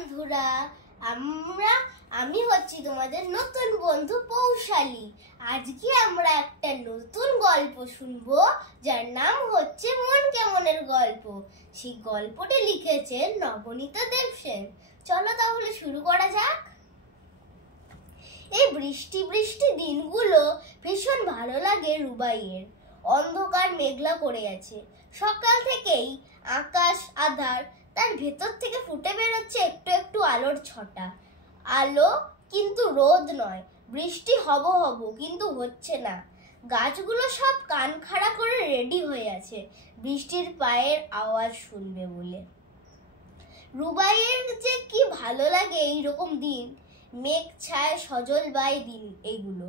বন্ধুরা, আমি হচ্ছি তোমাদের নতুন বন্ধু পৌশালী। আজকে আমরা একটা নতুন গল্প শুনবো, যার নাম হচ্ছে মন কেমনের গল্প। সেই গল্পটি লিখেছেন নবনীতা দেবসেন। চলো তাহলে শুরু করা যাক। এই বৃষ্টি বৃষ্টি দিনগুলো ভীষণ ভালো লাগে রুবাইয়ের। অন্ধকার মেঘলা করে আছে, সকাল থেকেই আকাশ আধার, তার ভেতর থেকে ফুটে বেরোচ্ছে একটু একটু আলোর ছটা। আলো কিন্তু রোদ নয়, বৃষ্টি হব কিন্তু হচ্ছে না। গাছগুলো সব কান খাড়া করে রেডি হয়ে আছে বৃষ্টির পায়ের আওয়াজ শুনবে বলে। রুবাইয়ের যে কি ভালো লাগে এইরকম দিন, মেঘ ছায় সজল বাই দিন এগুলো।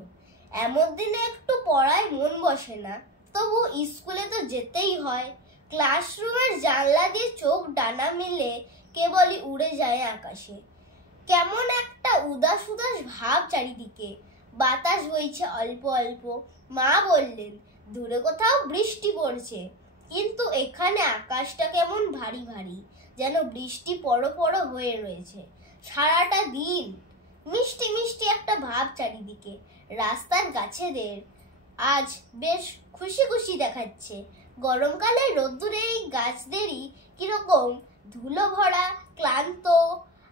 এমন দিনে একটু পড়ায় মন বসে না, তবু স্কুলে তো যেতেই হয়। ক্লাসরুমের জানলা দিয়ে চোখ ডানা মেলে কেবলই উড়ে যায় আকাশে। কেমন একটা উদাস উদাস ভাব চারিদিকে। বাতাস বইছে অল্প অল্প। মা বললেন দূরে কোথাও বৃষ্টি পড়ছে, কিন্তু এখানে আকাশটা কেমন ভারী ভারী, যেন বৃষ্টি পড়ো পড়ো হয়ে রয়েছে সারাটা দিন। মিষ্টি মিষ্টি একটা ভাব চারিদিকে। রাস্তার গাছেদের আজ বেশ খুশি খুশি দেখাচ্ছে। গরমকালে রোদ্দুরে এই গাছদেরই কিরকম ধুলো ভরা, ক্লান্ত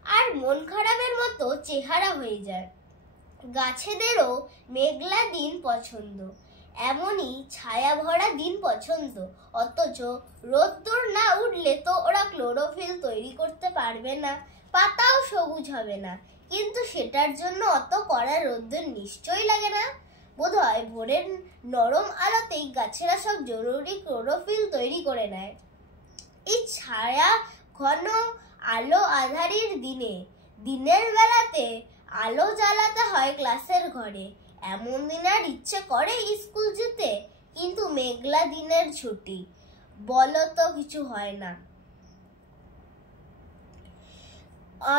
আর মন খারাপের মতো চেহারা হয়ে যায়। গাছেদেরও মেঘলা দিন পছন্দ, এমনই ছায়া ভরা দিন পছন্দ। অথচ রোদ্দুর না উঠলে তো ওরা ক্লোরোফিল তৈরি করতে পারবে না, পাতাও সবুজ হবে না। কিন্তু সেটার জন্য অত কড়া রোদ্দুর নিশ্চয়ই লাগে না। বোধহয় ভোরের নরম আলোতেই গাছেরা সব জরুরি ক্লোরোফিল তৈরি করে নেয়। এই ছায়া ঘন আলো আধারির দিনের বেলাতে আলো জ্বালাতে হয় ক্লাসের ঘরে। এমন দিন আর ইচ্ছে করে স্কুল যেতে, কিন্তু মেঘলা দিনের ছুটি বলো তো কিছু হয় না।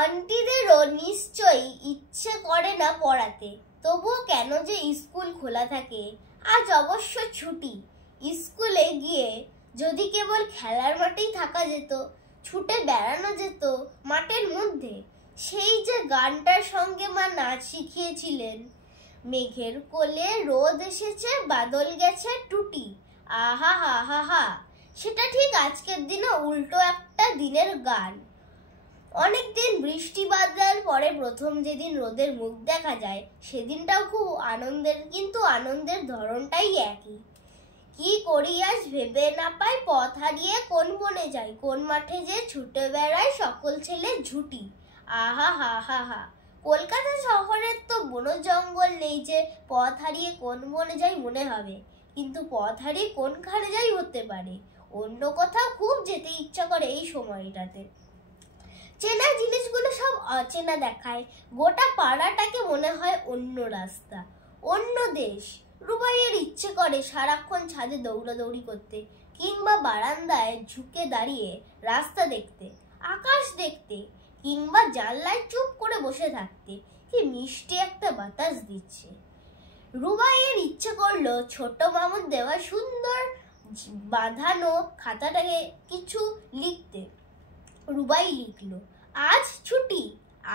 আন্টিদেরও নিশ্চয়ই ইচ্ছে করে না পড়াতে, তবুও কেন যে স্কুল খোলা থাকে। আজ অবশ্য ছুটি। স্কুলে গিয়ে যদি কেবল খেলার মাঠেই থাকা যেত, ছুটে বেড়ানো যেত মাঠের মধ্যে। সেই যে গানটার সঙ্গে মা নাচ শিখিয়েছিলেন, মেঘের কোলে রোদ এসেছে, বাদল গেছে টুটি, আহা হা হা হা। সেটা ঠিক আজকের দিনে উল্টো একটা দিনের গান। অনেকদিন বৃষ্টি বাদলার পরে প্রথম যেদিন রোদের মুখ দেখা যায়, সেদিনটাও খুব আনন্দের, কিন্তু আনন্দের ধরনটাই একই। কি করি আজ ভেবে না পাই, পথ হারিয়ে কোন বনে যাই, কোন মাঠে যে ছুটে বেড়ায় সকল ছেলে ঝুটি, আহা হা হা হা। কলকাতা শহরের তো বন জঙ্গল নেই যে পথ হারিয়ে কোন বনে যাই মনে হবে, কিন্তু পথ হারিয়ে কোনখানে যাই হতে পারে। অন্য কোথাও খুব যেতে ইচ্ছা করে এই সময়টাতে। চেনা জিনিসগুলো সব অচেনা দেখায়। গোটা পাড়াটাকে মনে হয় অন্য রাস্তা, অন্য দেশ। রুবাইয়ের ইচ্ছে করে সারাক্ষণ ছাদে দৌড়াদৌড়ি করতে, কিংবা বারান্দায় ঝুঁকে দাঁড়িয়ে রাস্তা দেখতে, আকাশ দেখতে, কিংবা জানলায় চুপ করে বসে থাকতে। কি মিষ্টি একটা বাতাস দিচ্ছে। রুবাইয়ের ইচ্ছে করলো ছোট মামুর দেওয়া সুন্দর বাঁধানো খাতাটাকে কিছু লিখতে। রুবাই লিখলো, আজ ছুটি,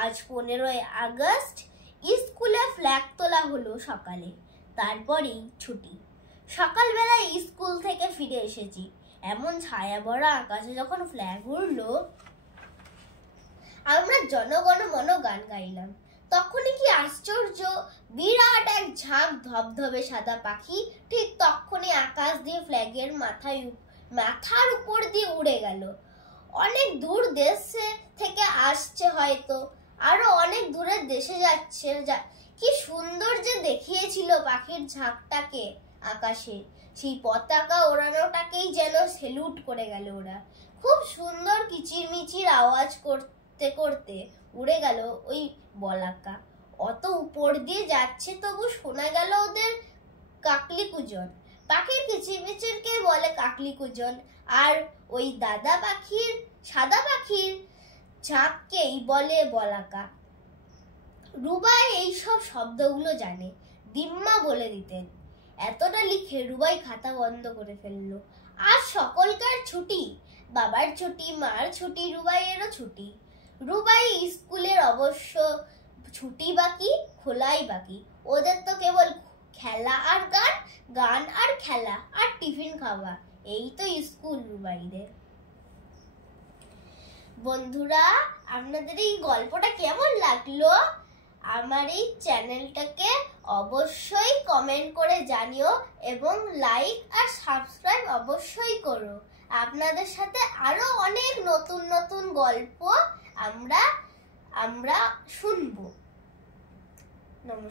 আজ 15ই আগস্ট। স্কুলে ফ্ল্যাগ তোলা হলো সকালে, তারপরেই ছুটি। সকালবেলায় স্কুল থেকে ফিরে এসেছি, এমন ছায়া ভরা আকাশে যখন ফ্ল্যাগ উড়লো, আমরা জনগণ মন গান গাইলাম। তখনই কি আশ্চর্য, বিরাট এক ঝাঁক ধবধবে সাদা পাখি ঠিক তখনই আকাশ দিয়ে ফ্ল্যাগের মাথার উপর দিয়ে উড়ে গেল। অনেক দূর দেশে থেকে আসছে হয়তো, আরো অনেক দূরের দেশে যাচ্ছে। কি সুন্দর যে দেখিয়েছিল পাখির ঝাঁকটাকে আকাশে। সেই পতাকা ওড়ানোটাকেই যেন সেলুট করে গেল ওরা। খুব সুন্দর কিচিরমিচির আওয়াজ করতে করতে উড়ে গেল ওই বলাকা। অত উপর দিয়ে যাচ্ছে, তবু শোনা গেল ওদের কাকলি কুজন। পাখির কিচিরমিচিরকে বলে কাকলি কুজন, আর ওই সাদা পাখির ঝাঁককেই বলে বলাকা। রুবাই এইসব শব্দগুলো জানে, দিম্মা বলে দিতেন। এতটা লিখে রুবাই খাতা বন্ধ করে ফেললো। আজ সকলকার ছুটি, বাবার ছুটি, মার ছুটি, রুবাইয়েরও ছুটি। রুবাই স্কুলের অবশ্য ছুটি বাকি, খোলাই বাকি। ওদের তো কেবল খেলা আর গান, গান আর খেলা আর টিফিন খাওয়া, এই তো স্কুল রুবাইদের। বন্ধুরা, আপনাদের এই গল্পটা কেমন লাগলো? আমার এই চ্যানেলটাকে অবশ্যই কমেন্ট করে জানিও এবং লাইক আর সাবস্ক্রাইব অবশ্যই করো। আপনাদের সাথে আরো অনেক নতুন নতুন গল্প আমরা শুনবো। নমস্কার।